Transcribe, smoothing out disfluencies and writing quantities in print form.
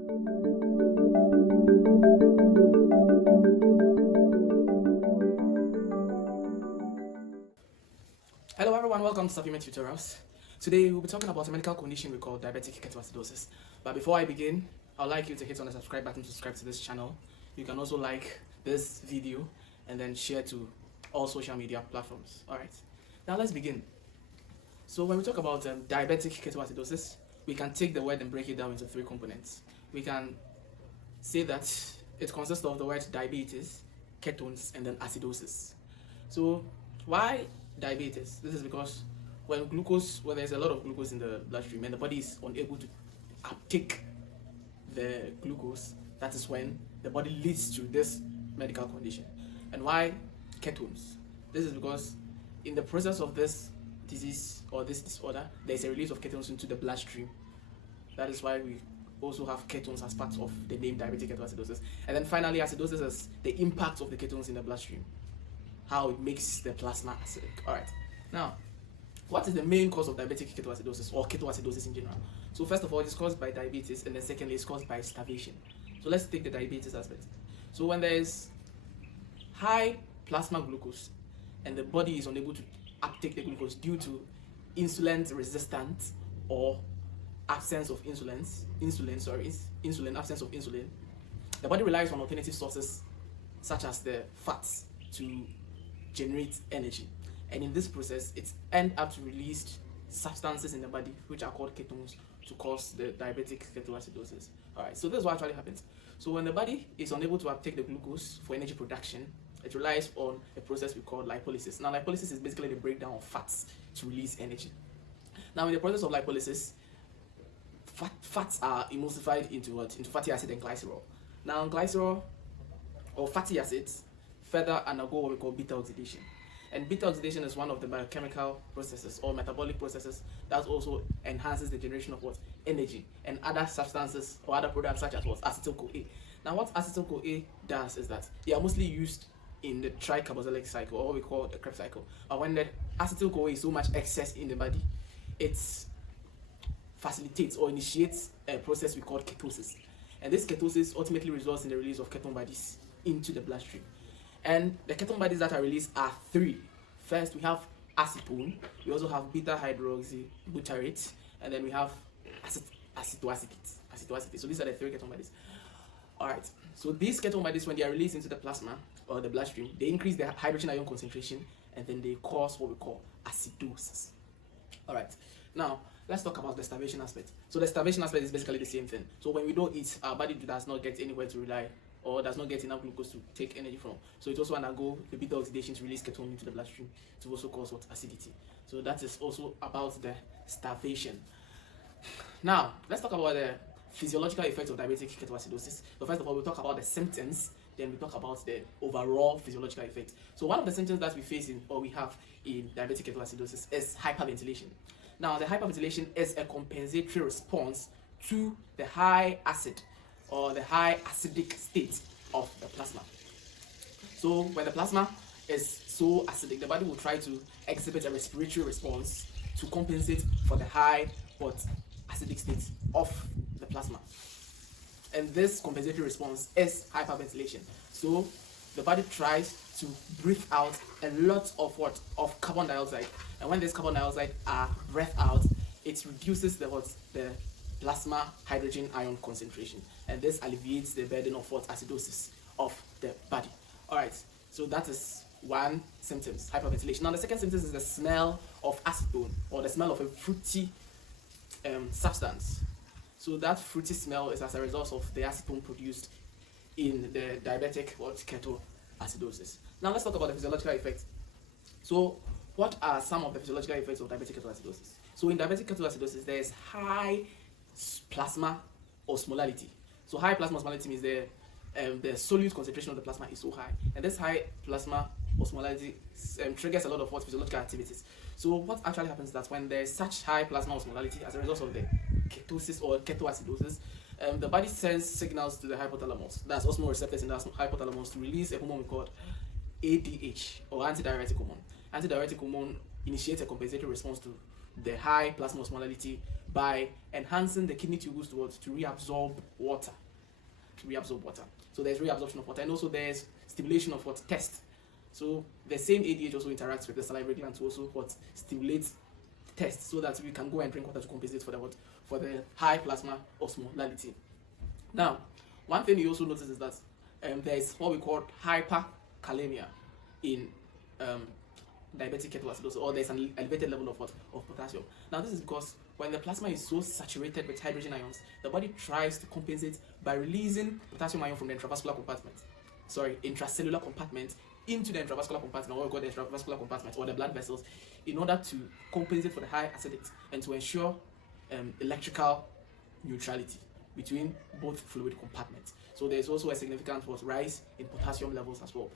Hello everyone, welcome to Supplement Tutorials. Today we'll be talking about a medical condition we call diabetic ketoacidosis. But before I begin, I'd like you to hit on the subscribe button to subscribe to this channel. You can also like this video and then share to all social media platforms. Alright, now let's begin. So when we talk about diabetic ketoacidosis, we can take the word and break it down into three components. We can say that it consists of the word diabetes, ketones, and then acidosis. So why diabetes? This is because when there's a lot of glucose in the bloodstream and the body is unable to uptake the glucose, that is when the body leads to this medical condition. And why ketones? This is because in the process of this disease or this disorder, there's a release of ketones into the bloodstream. That is why we also have ketones as part of the name diabetic ketoacidosis. And then finally, acidosis is the impact of the ketones in the bloodstream, how it makes the plasma acidic. Alright, now what is the main cause of diabetic ketoacidosis or ketoacidosis in general? So first of all, it's caused by diabetes, and then secondly, it's caused by starvation. So let's take the diabetes aspect. So when there is high plasma glucose and the body is unable to uptake the glucose due to insulin resistance or absence of absence of insulin, the body relies on alternative sources such as the fats to generate energy, and in this process it ends up to release substances in the body which are called ketones to cause the diabetic ketoacidosis. Alright, so this is what actually happens. So when the body is unable to uptake the glucose for energy production, it relies on a process we call lipolysis. Now lipolysis is basically the breakdown of fats to release energy. Now in the process of lipolysis, fats are emulsified into what? Into fatty acid and glycerol. Now glycerol or fatty acids further undergo what we call beta oxidation. And beta oxidation is one of the biochemical processes or metabolic processes that also enhances the generation of what? Energy and other substances or other products such as what? Acetyl-CoA. Now what acetyl-CoA does is that they are mostly used in the tricarboxylic cycle, or what we call the Krebs cycle. But when the acetyl-CoA is so much excess in the body, it facilitates or initiates a process we call ketosis. And this ketosis ultimately results in the release of ketone bodies into the bloodstream. And the ketone bodies that are released are three. First, we have acetone, we also have beta hydroxybutyrate, and then we have acetoacetate. So these are the three ketone bodies. Alright, so these ketone bodies, when they are released into the plasma or the bloodstream, they increase the hydrogen ion concentration and then they cause what we call acidosis. Alright, now let's talk about the starvation aspect. So the starvation aspect is basically the same thing. So when we don't eat, our body does not get anywhere to rely or does not get enough glucose to take energy from. So it also undergo the beta oxidation to release ketone into the bloodstream to also cause what? Acidity. So that is also about the starvation. Now let's talk about the physiological effects of diabetic ketoacidosis. So first of all, we'll talk about the symptoms, then we talk about the overall physiological effect. So one of the symptoms that we face we have in diabetic ketoacidosis is hyperventilation. Now the hyperventilation is a compensatory response to the high acid or the high acidic state of the plasma. So when the plasma is so acidic, the body will try to exhibit a respiratory response to compensate for the high but acidic state of the plasma. And this compensatory response is hyperventilation. So the body tries to breathe out a lot of what? Of carbon dioxide. And when this carbon dioxide are breathed out, it reduces the plasma hydrogen ion concentration, and this alleviates the burden of what? Acidosis of the body. Alright, so that is one symptom, hyperventilation. Now the second symptom is the smell of acetone, or the smell of a fruity substance. So that fruity smell is as a result of the acetone produced in the diabetic ketoacidosis. Now let's talk about the physiological effects. So what are some of the physiological effects of diabetic ketoacidosis? So in diabetic ketoacidosis, there is high plasma osmolality. So high plasma osmolality means the solute concentration of the plasma is so high, and this high plasma osmolality triggers a lot of what? Physiological activities. So what actually happens is that when there is such high plasma osmolality as a result of the ketosis or ketoacidosis, the body sends signals to the hypothalamus, that's osmoreceptors in the hypothalamus, to release a hormone called ADH, or antidiuretic hormone. Antidiuretic hormone initiates a compensatory response to the high plasma osmolality by enhancing the kidney tubules to reabsorb water. So there's reabsorption of water, and also there's stimulation of what? Test. So the same ADH also interacts with the salivary gland to also what? Stimulate test, so that we can go and drink water to compensate for the what? For the high plasma osmolality. Now, one thing you also notice is that there is what we call hyperkalemia in diabetic ketoacidosis, or there's an elevated level of what? Of potassium. Now, this is because when the plasma is so saturated with hydrogen ions, the body tries to compensate by releasing potassium ion from the intracellular compartment into the intravascular compartment, or what we call the intravascular compartment, or the blood vessels, in order to compensate for the high acidity and to ensure electrical neutrality between both fluid compartments. So there's also a significant rise in potassium levels as well.